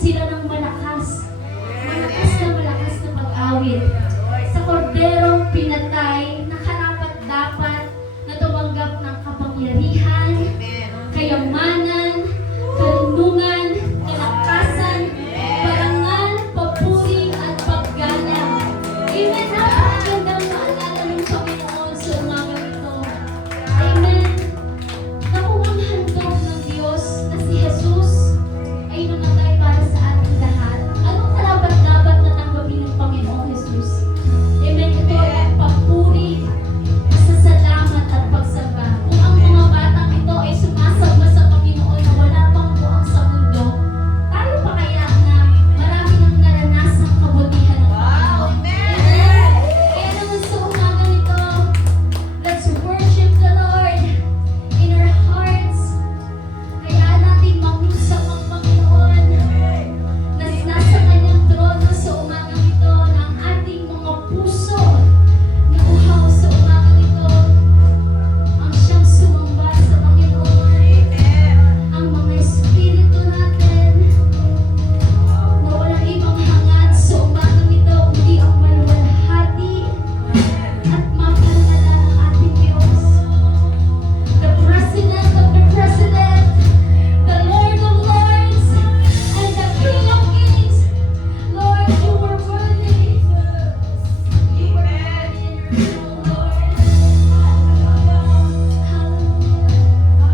sila ng malakas. Malakas na pag-awit. Sa korderong pinatay na karapat-dapat na tumanggap ng kapangyarihan, kayamanan, karunungan, kalakasan, parangal, papuri at paggana. Amen. Napakagandang maalala ng Panginoon sa umagang ito. Amen. Na kung ang handog ng Diyos na si Jesus ay namatay para sa ating lahat, anong karapat-dapat na tanggapin ng Panginoong Jesus? Amen. Ito ang papuri, pasasalamat at pagsamba. Kung ang mga batang ito ay sumasamba sa Panginoon na wala pang buwang sa mundo, tayo pa kaya na marami nang naranasang kabutihan ng Panginoon? Amen. Kaya naman sa umaga nito, let's worship the Lord in our hearts. Hayaan natin mangusap ang Panginoon na nasa kanyang trono sa umagang ito na ang ating mga puso na uhaw sa umagang ito ang siyang sumamba sa Panginoon. Ang mga espiritu natin na walang ibang hangad sa umagang ito kundi ang maluwalhati at mapalala ng ating Diyos. The President of the President, the Lord of Lords, and the King of Kings. Lord, you were worthy. You were worthy in your throne, Lord.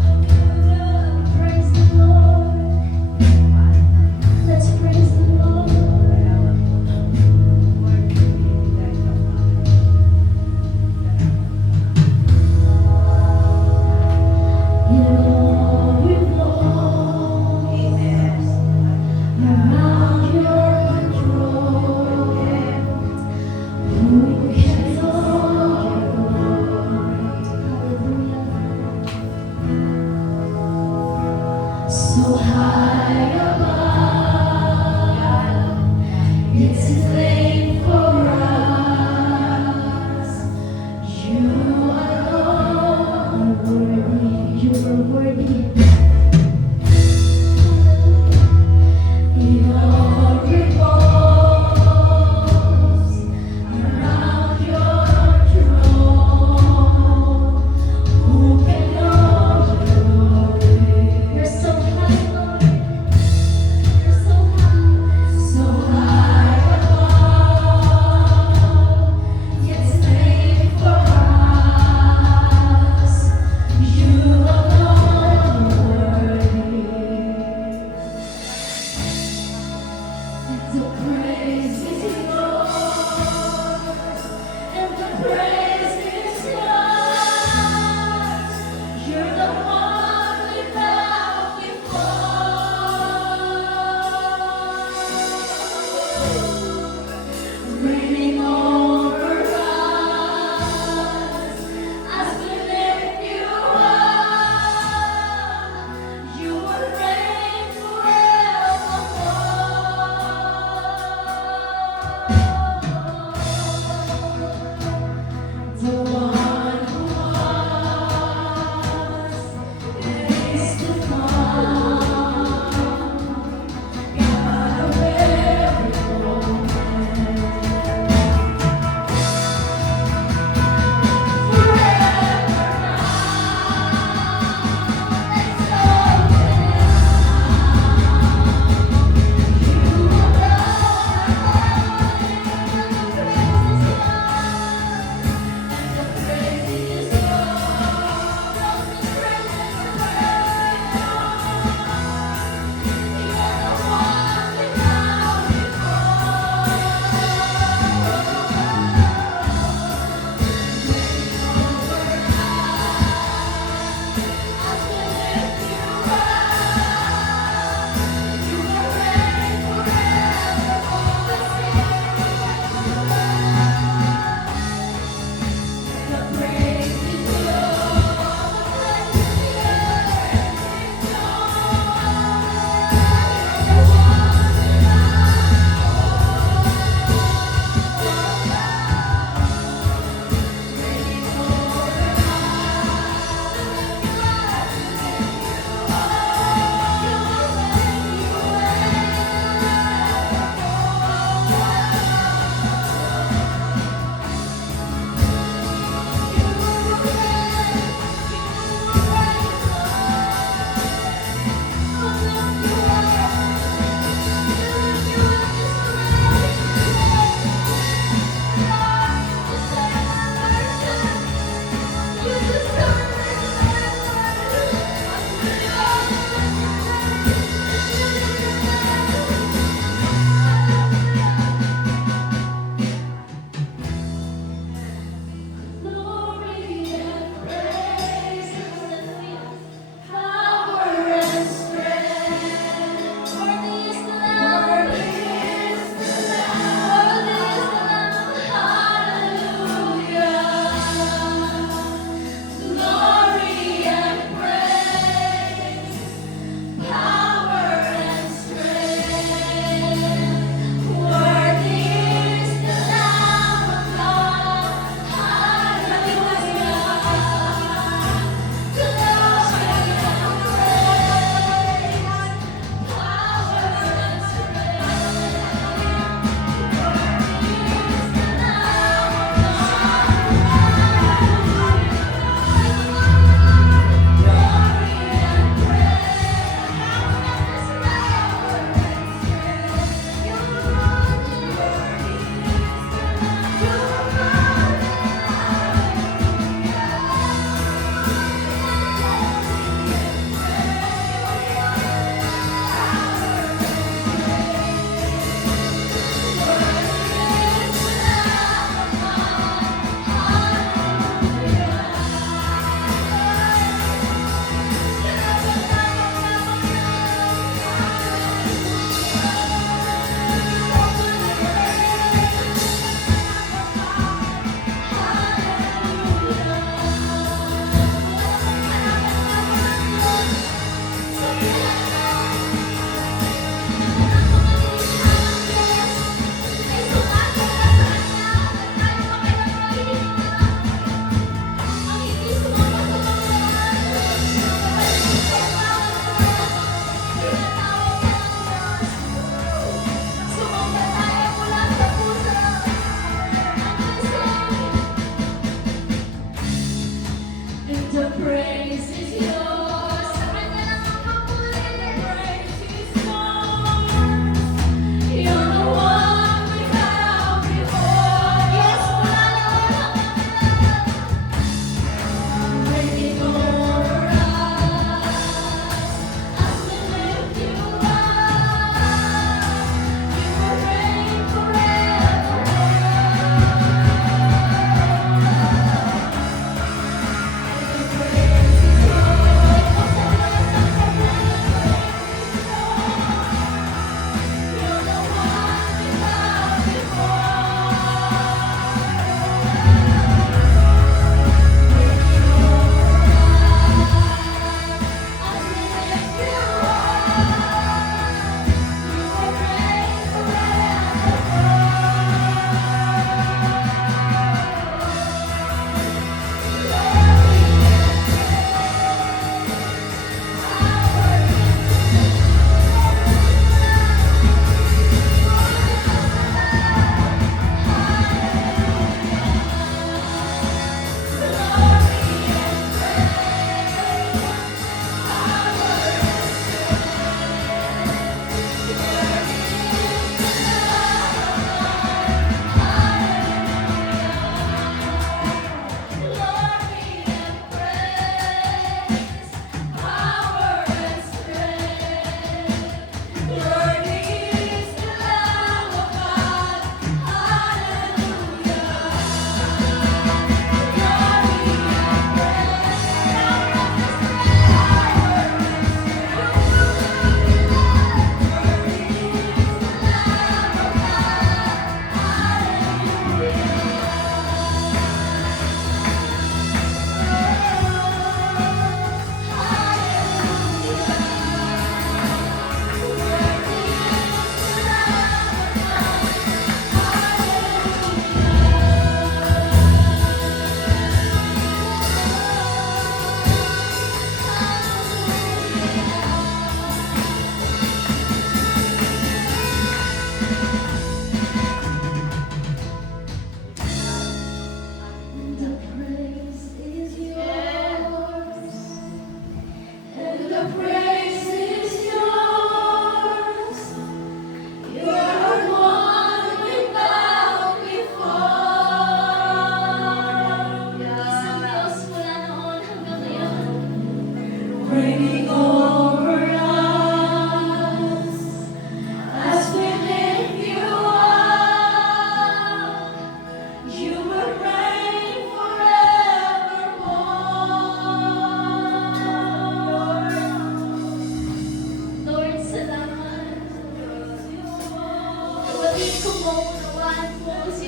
Hallelujah. Praise the Lord. Let's praise the Lord. Glory, glory, around your throne. Who can Hallelujah. So high above, it's laid for us. You alone are worthy. You are worthy. Your repose around your throne. Who can know your glory? You're so high, Lord. salamat po